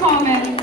performance.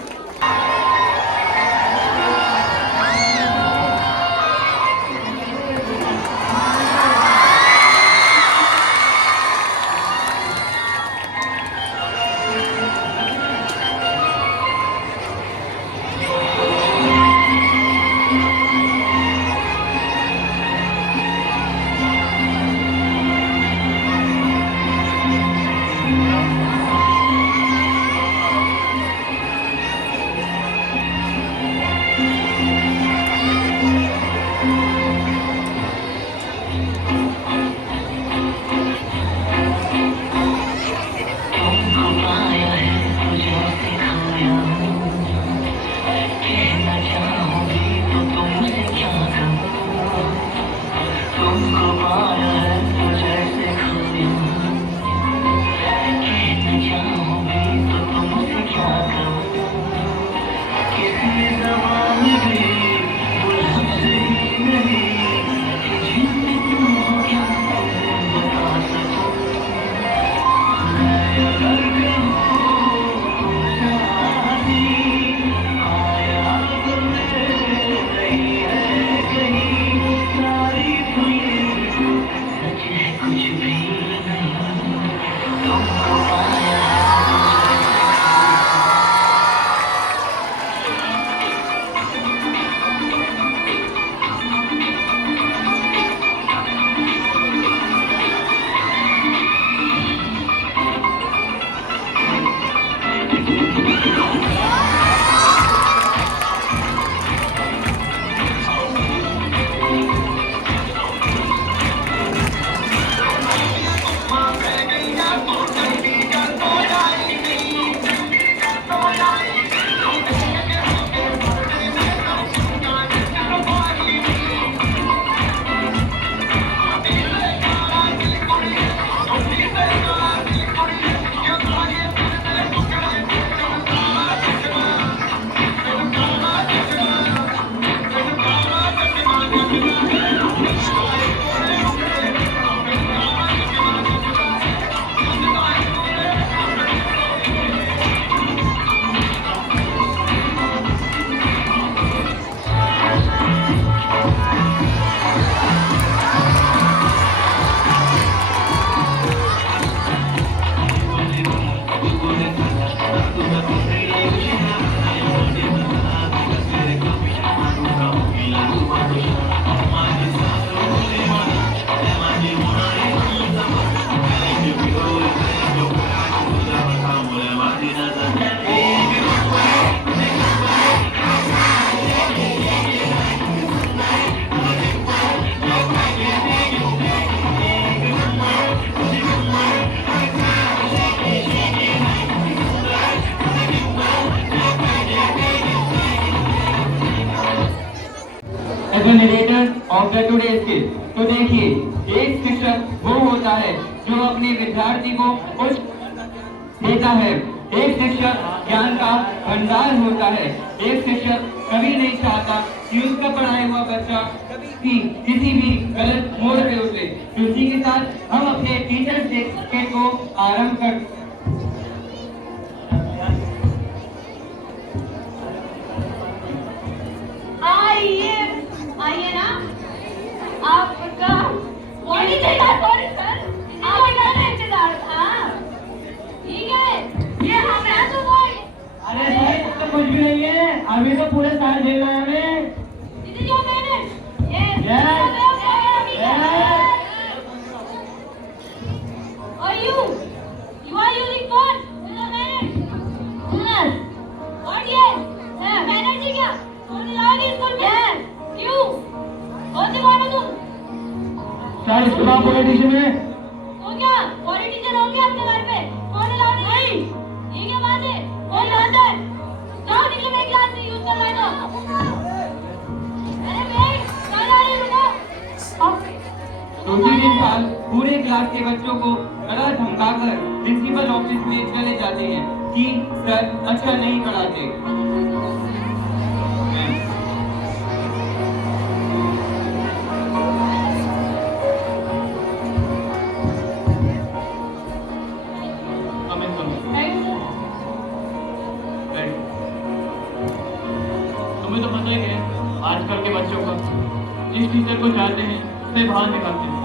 As a narrator of the today's skit, तो देखिए एक शिक्षक वो होता है जो अपने विद्यार्थी को कुछ देता है। एक शिक्षक ज्ञान का भंडार होता है। एक शिक्षक कभी नहीं चाहता कि उसका पढ़ाया हुआ बच्चा कभी भी किसी भी गलत मोड़ पे उतरे। इसी के साथ हम अपने टीचर्स डे स्किट को आरंभ कर आइए ना आपका सॉरी सर आपका इंतजार था। ठीक है ये हमें तो वो अरे सर तो कुछ भी नहीं है, अभी तो पूरे साल खेलना है हमें। This is your minute. Yes. Yes. Or you are using phone. This is your minute. Yes. What yes? Manager क्या? कौन लाएगी स्कूल में? Yes. You. कौन से कौन हो तुम? सर स्कूल ऑफ पॉलिटिशियन है। तो क्या? पॉलिटिशियन होंगे आपके घर पे? कौन लाएगी? नहीं. ये क्या बात है? कौन लाता है? जाओ नीचे मेरी क्लास में यूज करवाए दो। अरे वेट, कहाँ जा रही हो? दूसरे दिन साल पूरे क्लास के बच्चों को डरा धमकाकर प्रिंसिपल ऑफिस में चले जाते हैं कि सर अच्छा नहीं पढ़ाते। आजकल के बच्चों का जिस टीचर को चाहते हैं उसे बाहर निकालते हैं।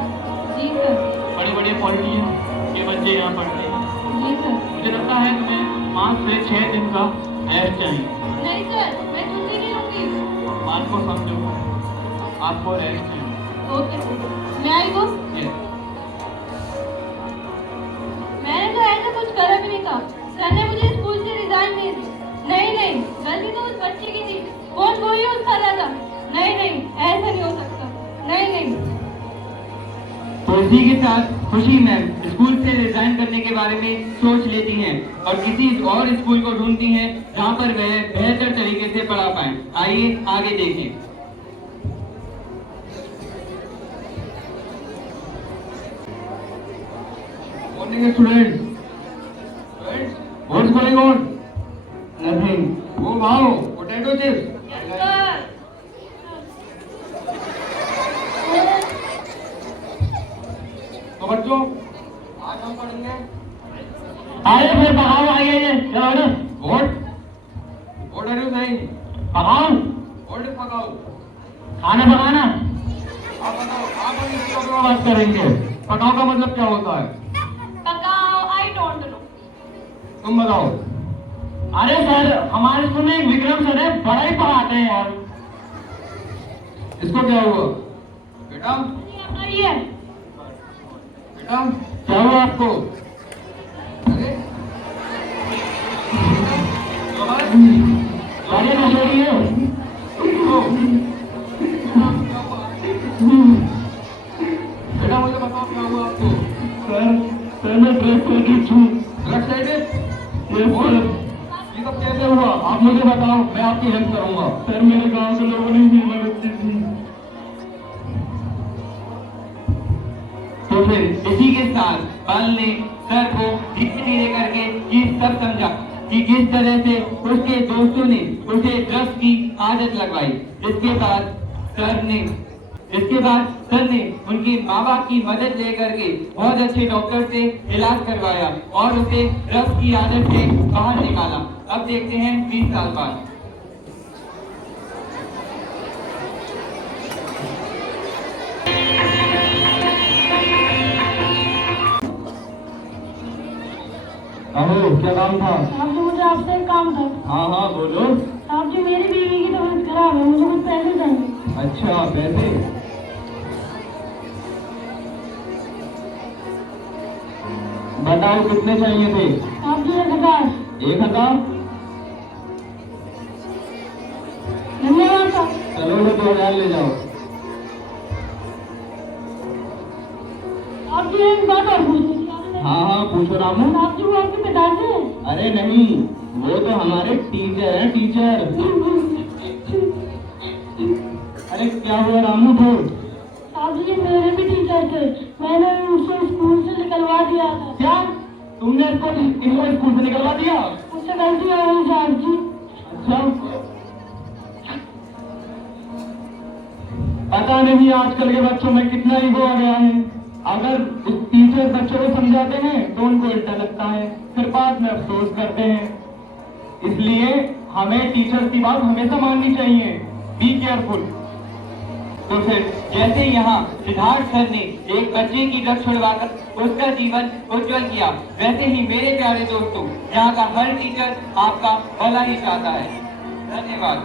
जी सर। बड़े बड़े पॉलिटिशियन के बच्चे यहाँ पढ़ते हैं। जी सर। मुझे लगता है तुम्हें 5 से 6 दिन का रेस्ट चाहिए। नहीं सर, मैं छुट्टी नहीं लूंगी। बात को समझो, आपको रेस्ट चाहिए। ओके, मैं आई हूँ। Yes. मैंने तो ऐसा कुछ करा भी नहीं था। सर ने मुझे स्कूल से रिजाइन दे दी। नहीं, गलती तो उस बच्चे की थी। कौन वो ही उसका था। नहीं, ऐसा नहीं हो सकता। नहीं। तो इसी के साथ खुशी मैम स्कूल से रिजाइन करने के बारे में सोच लेती हैं और किसी और स्कूल को ढूंढती हैं जहां पर वह बेहतर तरीके से पढ़ा पाएं। आइए आगे देखें। Morning, students. What's going on? Nothing. Oh wow, potato chips. Yes sir. तो बच्चों आज हम पढ़ेंगे आइए फिर पकाओ, आइए चलो। What are you saying? पकाओ, What is पकाओ? खाना पकाना। आप बताओ, आप और इस टॉपिक में बात करेंगे। पकाओ का मतलब क्या होता है? पकाओ, आई डोंट नो। तुम बताओ। अरे सर, हमारे स्कूल में एक विक्रम सर है, बड़ा ही पढ़ाते हैं यार। इसको क्या हुआ? बेटा आइए। बेटा क्या हुआ आपको? अरे अरे मशहूरी है। बेटा मुझे बताओ क्या हुआ आपको? सर मैं ड्रग्स एडिक्ट हूँ। Drugs addict? Yes sir. ये सब कैसे हुआ? आप मुझे बताओ, मैं आपकी हेल्प करूंगा। सर मेरे गांव के लोगों ने ही मदद की थी। तो फिर इसी के साथ पाल ने सर को धीरे धीरे करके ये सब समझा कि किस तरह से उसके दोस्तों ने उसे ड्रग्स की आदत लगवाई। इसके बाद सर ने उनके माँ बाप की मदद लेकर के बहुत अच्छे डॉक्टर से इलाज करवाया और उसे ड्रग्स की आदत से बाहर निकाला। अब देखते हैं 20 साल बाद। अहो क्या काम था? साहब जी मुझे आपसे एक काम था। हाँ बोलो। साहब जी मेरी बीवी की तबीयत खराब है, मुझे कुछ पैसे चाहिए। अच्छा पैसे? बताओ कितने चाहिए थे? साहब जी 1000। 1000? धन्यवाद साहब। चलो 2000 ले जाओ। साहब जी एक बात और पूछनी थी आपसे। हाँ पूछो रामू। साहब जी वो आपके पिताजी हैं? अरे नहीं, वो तो हमारे टीचर हैं, टीचर। अरे क्या हुआ रामू? बोल। साहब जी मेरे भी टीचर थे, मैंने उसे स्कूल से निकलवा दिया था। क्या तुमने इसको स्कूल से निकलवा दिया? मुझसे गलती हो गई साहब जी। अच्छा पता नहीं आजकल के बच्चों में कितना ईगो आ गया है। अगर टीचर बच्चों को समझाते हैं तो उनको उल्टा लगता है, फिर बाद में अफसोस करते हैं। इसलिए हमें टीचर की बात हमेशा माननी चाहिए। Be careful. तो फिर जैसे यहाँ सिद्धार्थ सर ने एक बच्चे की ड्रग्स छुड़वाकर उसका जीवन उज्जवल किया, वैसे ही मेरे प्यारे दोस्तों यहाँ का हर टीचर आपका भला ही चाहता है। धन्यवाद।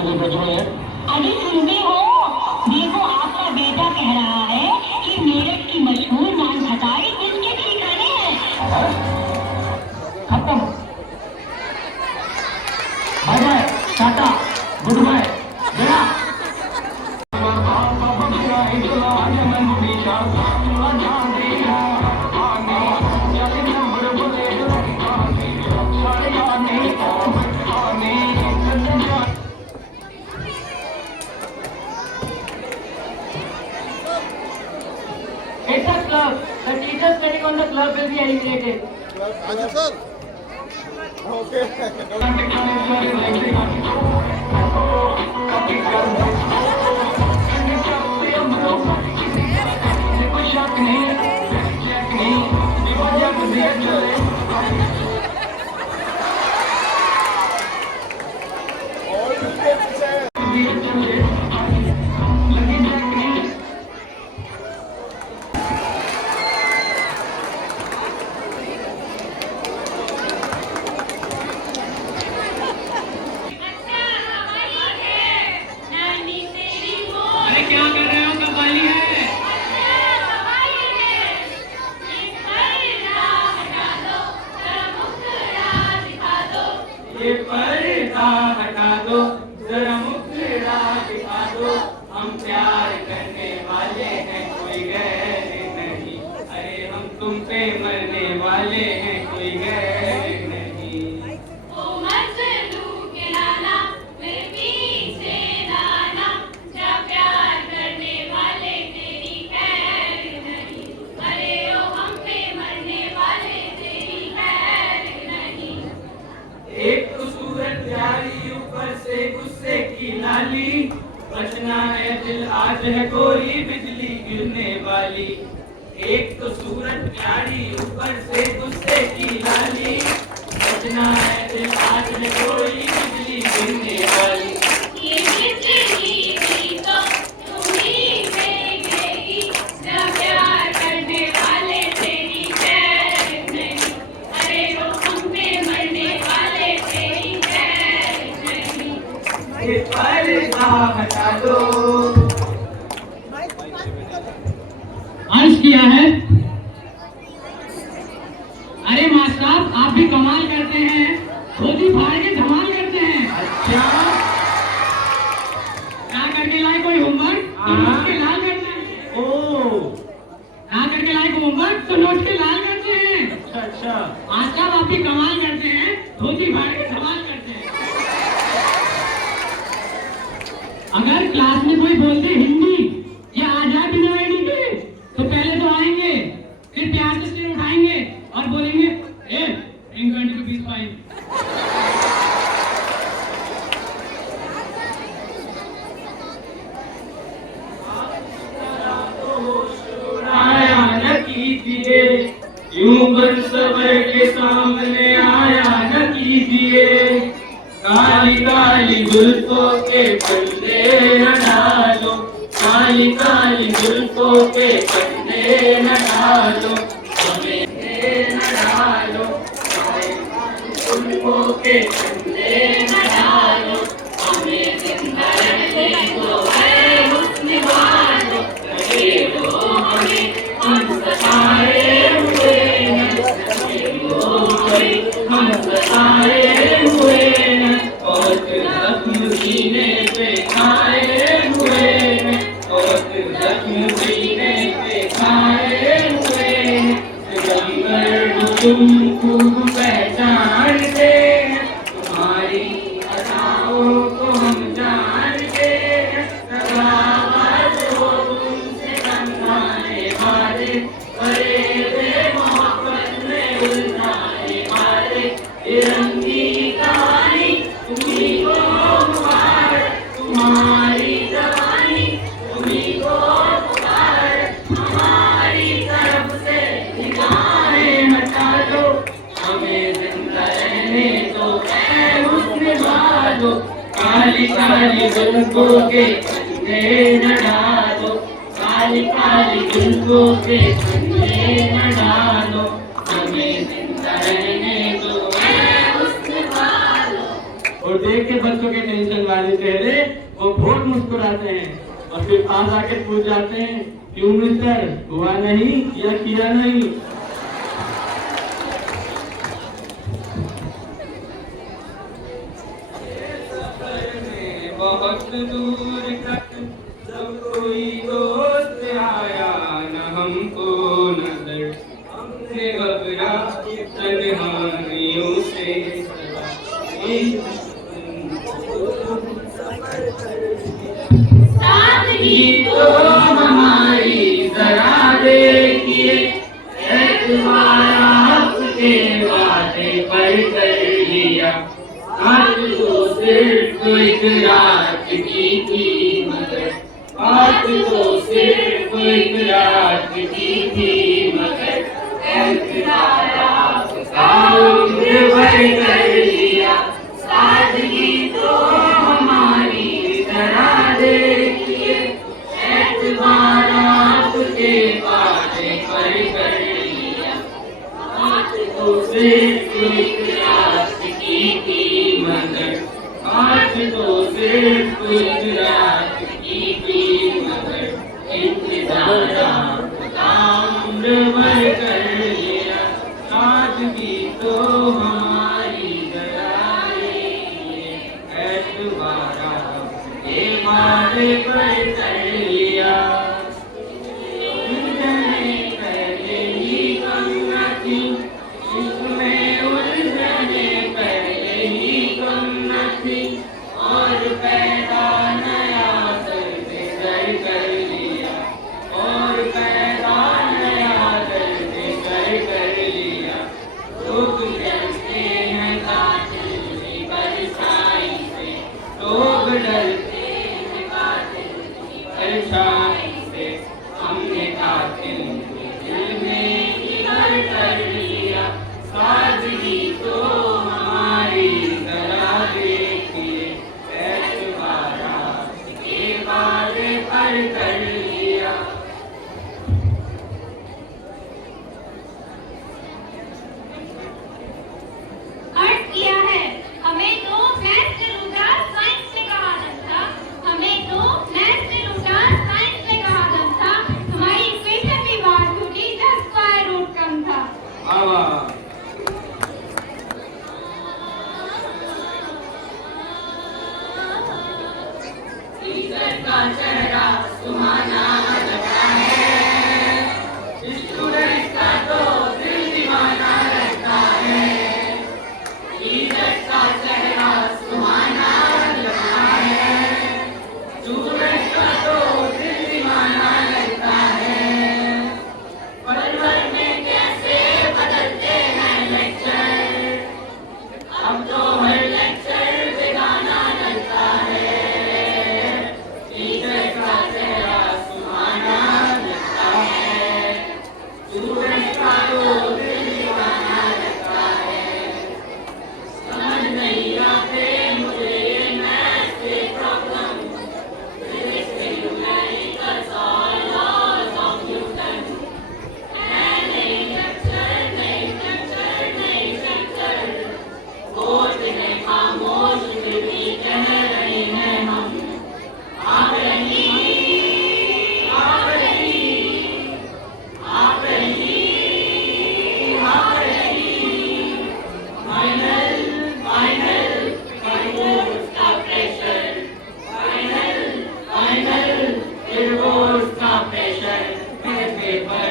अरे सुनते हो, देखो आपका बेटा कह रहा है कि मेरठ की मशहूर नान खटाई किसके ठिकाने है। खत्म। Bye bye, tata, goodbye, गया। It's a club. The teachers sitting on the club will be eliminated. Thank you, sir. क्या कर रहे हो कव्वाली है? ये पर्दा हटा दो, जरा मुखड़ा दिखा दो, हम प्यार करने वाले हैं कोई गैर नहीं, अरे हम तुम पे मरने वाले हैं कोई गैर नहीं। ओ मजनू के नाना मेरे पीछे नाना, जा प्यार करने वाले तेरी खैर नहीं, अरे ओ हम पे मरने वाले तेरी खैर नहीं। एक तो सूरत प्यारी ऊपर से गुस्से की लाली, बचना है दिल आज है कोई बिजली गिरने वाली। एक तो सूरत प्यारी ऊपर से गुस्से की लाली, बचना है दिल आज है कोई बिजली गिरने वाली। ये बिजली भी तो तुम्हीं पे गिरेगी, जा प्यार करने वाले तेरी खैर नहीं, अरे ओ हम पे मरने वाले तेरी खैर नहीं। ये पर्दा हटा दो। अर्ज किया है। अरे मास्टर साहब आप भी कमाल करते हैं, धोती फाड़ के धमाल करते हैं। अच्छा क्या करके लाए कोई होमवर्क तो नोट के लाल करते हैं। ओ क्या करके लाए कोई होमवर्क तो नोट के लाल करते हैं। अच्छा अच्छा मास्टर साहब आप भी कमाल करते हैं, धोती फाड़ के धमाल करते हैं। अगर क्लास में कोई बोलते हिंदी या आ जाए बिना आईडी के, तो पहले तो आएंगे, फिर प्यार से सिर उठाएंगे और बोलेंगे ए इन 20 रुपीज फाइन। आया न कीजिए, यूं बरसबर के सामने आया न कीजिए, काली काली जुल्फों के पर्दे न डालो, काली काली जुल्फों के पर्दे न डालो, हमें न डालो, काली काली जुल्फों के पर्दे न डालो, हमें जिंदा रहने दो ऐ हुस्न वालो, लगे वो हमें हम सताए हुए हैं, लगे वो हमें हम सताए हुए हैं, और जख्म सीने पे खाए हुए हैं, और जख्म सीने पे खाए हुए हैं, जंगल तुम खूब पहचानते हैं, तुम्हारी अदाओं को हम जानते हैं, सदाबहार हो तुमसे कंधाने वाले, बड़े बेमोहब्बत में उलझाने वाले, तिरंगी कहानी तुम्हीं को मुबारक, तुम्हारी जवानी तुम्हीं को मुबारक, हमारी तरफ से निगाहें हटा दो, हमें जिंदा रहने दो ऐ हुस्न वालो, काली काली जुल्फों के फंदे न डालो, काली काली जुल्फों के फंदे न डालो, हमें जिंदा रहने दो ऐ हुस्न वालो। और देख के बच्चों के टेंशन वाले चेहरे वो बहुत मुस्कुराते हैं और फिर पास आके पूछ जाते हैं क्यों मिस्टर हुआ नहीं या किया नहीं। बहुत दूर तक जब कोई दोस्त आया न हमको नजर, हमने घबरा तन्हाइयों से सादगी तो हमारी जरा देखिए, एतबार आपके वादे पर कर लिया, आज तो सिर्फ एक रात की थी मगर, आज तो सिर्फ एक रात की थी मगर, एतबार आपका उम्र भर कर लिया, सादगी तो हमारी जरा देखिए, एतबार आपके वादे पर कर लिया, आज तो सिर्फ एक रात की थी मगर, आज तो सिर्फ एक रात की थी मगर, इंतजार आपका उम्र भर कर लिया, सादगी तो हमारी जरा डरते हैं कातिल की परछाई से, हमने कातिल को दिल में ही घर कर लिया। सादगी तो हमारी जरा देखिए, ऐतबारा के वादे पर कर लिया। अर्ज किया है हमें तो मैथ से रूठा साइंस से कहा दम था, हमें तो मैथ से रूठा साइंस से कहा दम था, हमारी इक्वेशन भी बात टूटी जब स्क्वायर रूट कम था। वाह टीचर का चेहरा सुहाना लगता है, स्टूडेंट का तो दिल दीवाना लगता है। टीचर का चेहरा सुहाना लगता है, स्टूडेंट का तो दिल दीवाना लगता है। पल भर में कैसे बदलते हैं लेक्चर, अब तो हर लेक्चर बेगाना लगता है। टीचर का चेहरा सुहाना लगता है, स्टूडेंट का तो दिल दीवाना लगता है। समझ नहीं आते मुझे ये मैथ्स के प्रॉब्लम, फिजिक्स के न्यूमेरिकल्स और लॉज ऑफ न्यूटन। नहीं स्ट्रक्चर, नहीं स्ट्रक्चर, नहीं स्ट्रक्चर, बोलते हैं खामोश फिर भी कह रहे हैं हम। आप रही, आप रही, आप रही, आप रही। फाइनल, फाइनल, फिर वो उसका प्रेशर। फाइनल, फाइनल, फिर वो उसका प्रेशर। मेरे पेपर,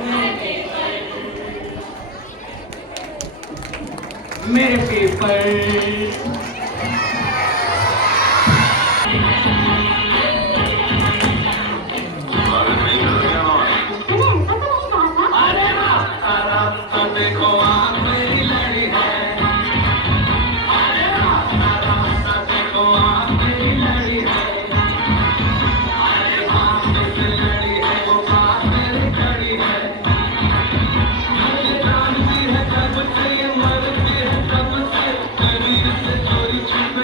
मेरे पेपर, मेरे पेपर। अरे रास्ता देखो आप मेरी लड़ी है, अरे रास्ता देखो आप मेरी लड़ी है। अरे बाप से लड़ी है वो बात मेरी खड़ी है। मुझे जानती है कब से ये मरती है कब से, कभी से चोरी छुप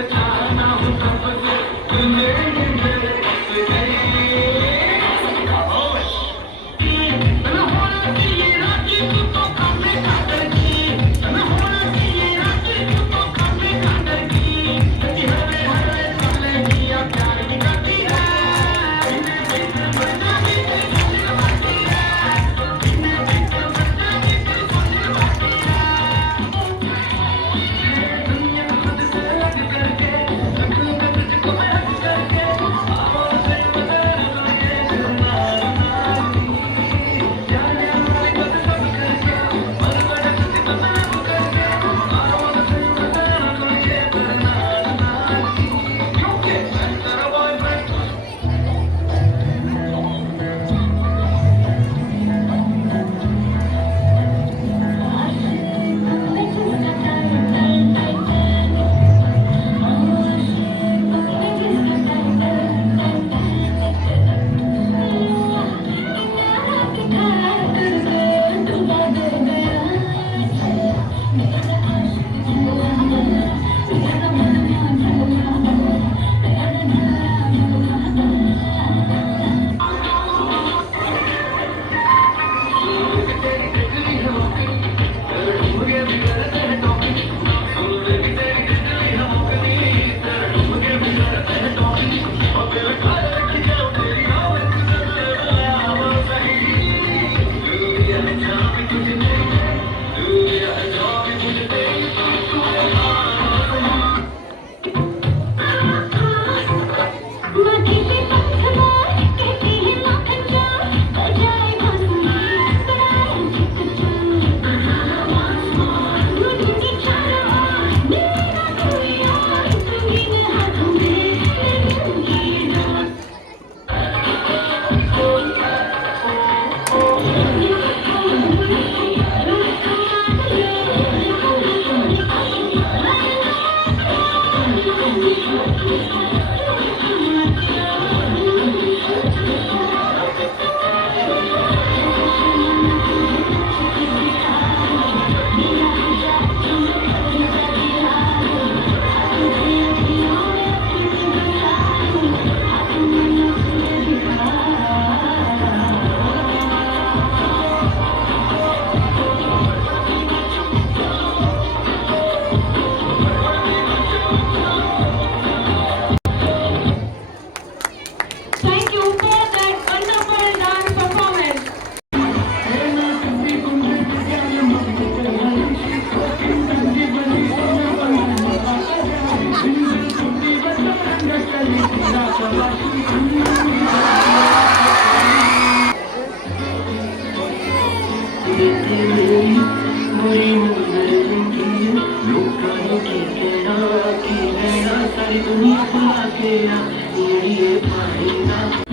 सारी दुनिया बुला के ना ये पानी ना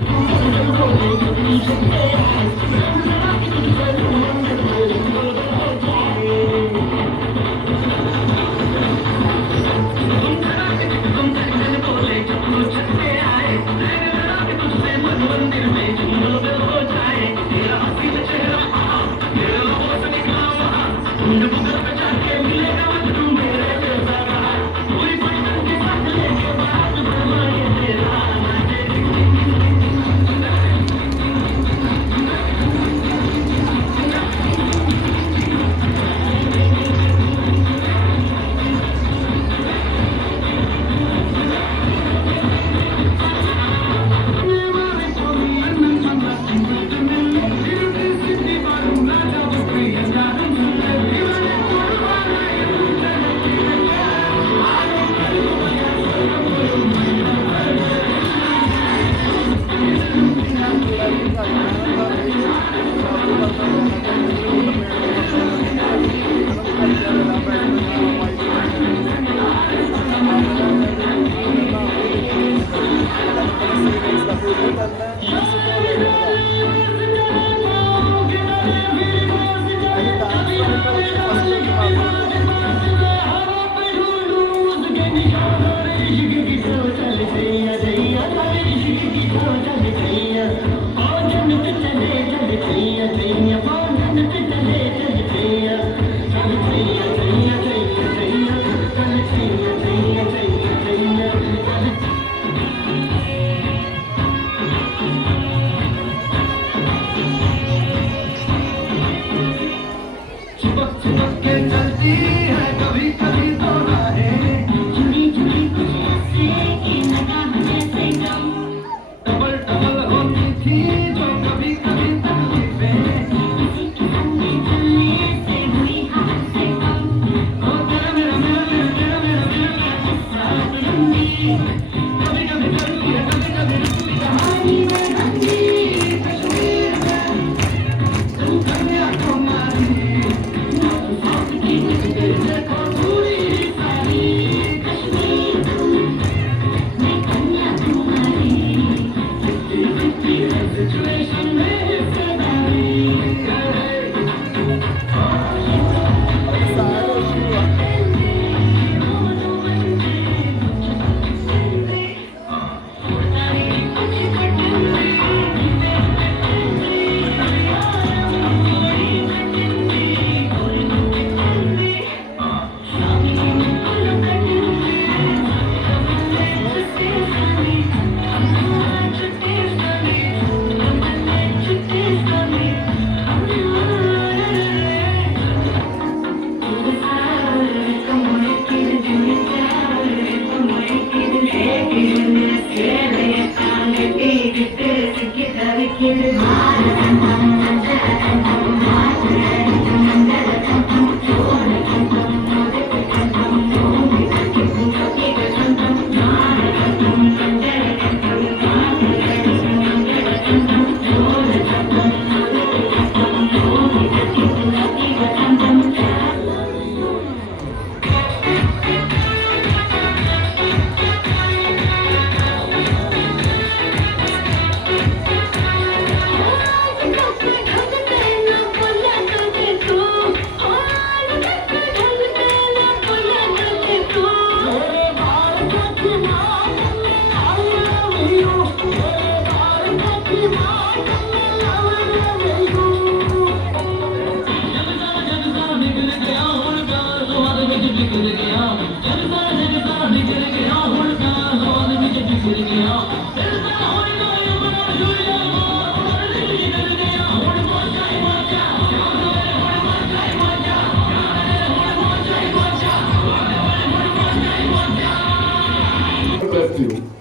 Bless you.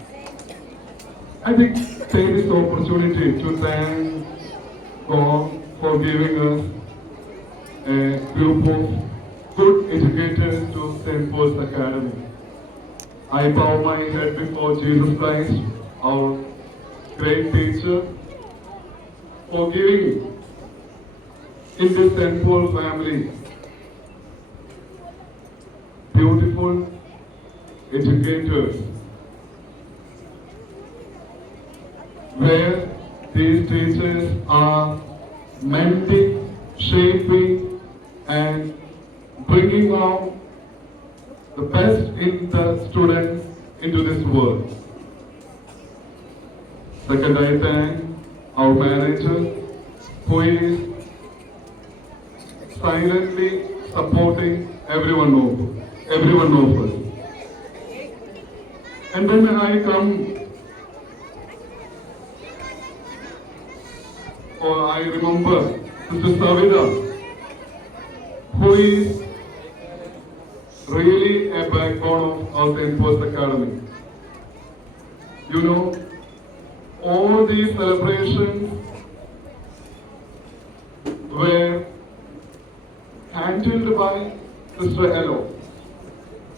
I think take this opportunity to thank God for giving us a group of good educators to St. Paul's Academy. I bow my head before Jesus Christ, our great teacher, for giving in this St. Paul family beautiful educators are mending, shaping, and bringing out the best in the students into this world. Second, I thank our manager who is silently supporting everyone of us. And then I come, or I remember Mr. Savida, who is really a backbone of our St. Paul's Academy. You know, all these celebrations were handled by Sister Elo.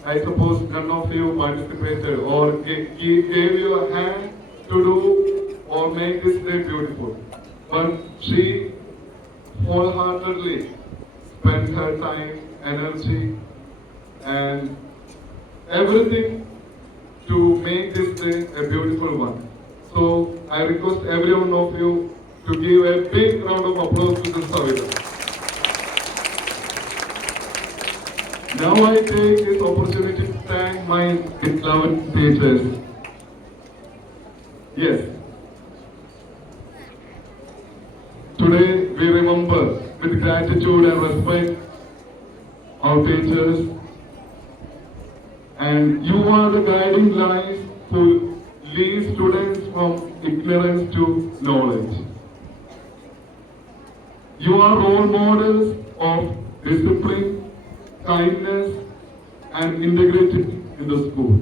I suppose none of you participated or gave you a hand to do or make this day beautiful. But she wholeheartedly spent her time, energy, and everything to make this day a beautiful one. So I request every one of you to give a big round of applause to Sister Savita. Now I take this opportunity to thank my beloved teachers. Yes. Today we remember with gratitude and respect our teachers, and you are the guiding lights who lead students from ignorance to knowledge. You are role models of discipline, kindness, and integrity in the school.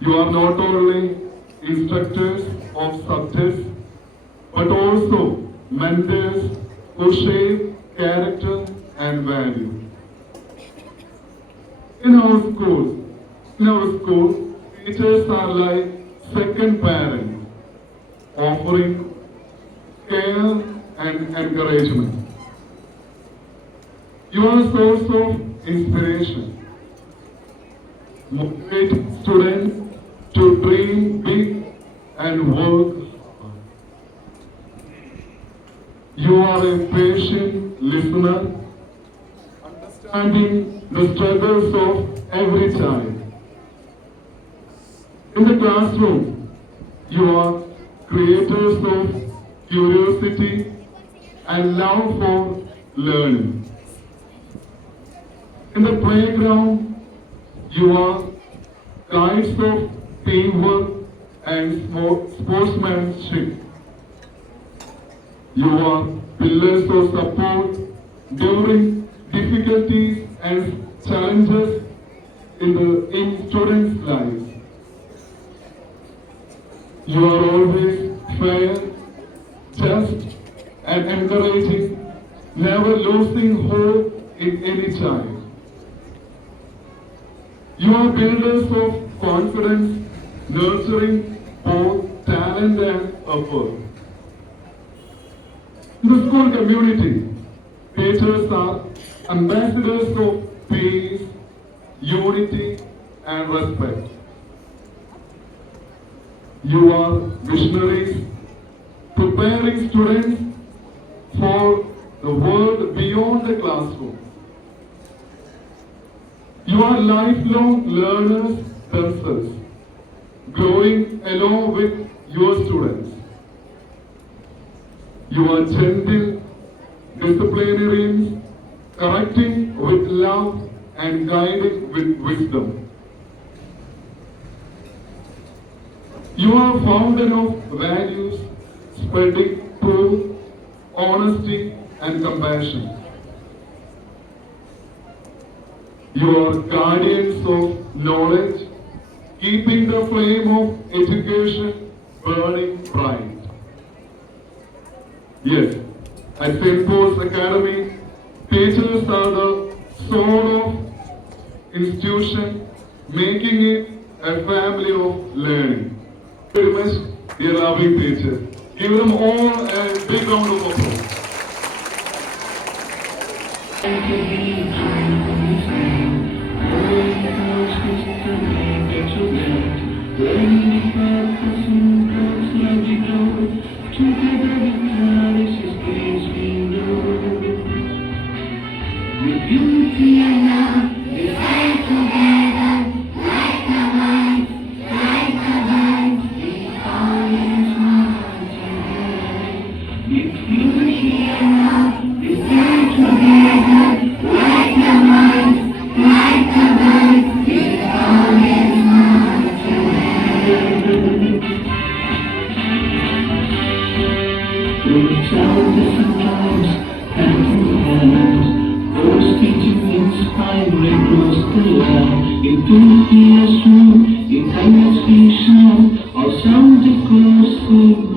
You are not only instructors of subjects, but also mentors who shape character and value. In our school, teachers are like second parents, offering care and encouragement. You are a source of inspiration. Motivate students to dream big and work hard. You are a patient listener, understanding the struggles of every child. In the classroom, you are creators of curiosity and love for learning. In the playground, you are guides of teamwork and sportsmanship. You are pillars of support during difficulties and challenges in students' lives. You are always fair, just, and encouraging, never losing hope in any child. You are builders of confidence, nurturing both talent and effort. In the school community, teachers are ambassadors of peace, unity, and respect. You are visionaries, preparing students for the world beyond the classroom. You are lifelong learners themselves, growing along with your students. You are gentle disciplinarians, correcting with love and guiding with wisdom. You are a fountain of values, spreading truth, honesty, and compassion. You are guardians of knowledge, keeping the flame of education burning bright. Yes, at St. Paul's Academy, teachers are the soul of institution, making it a family of learning. Very much, dear loving teachers. Give them all a big round of applause. Together It can be shown or sound the course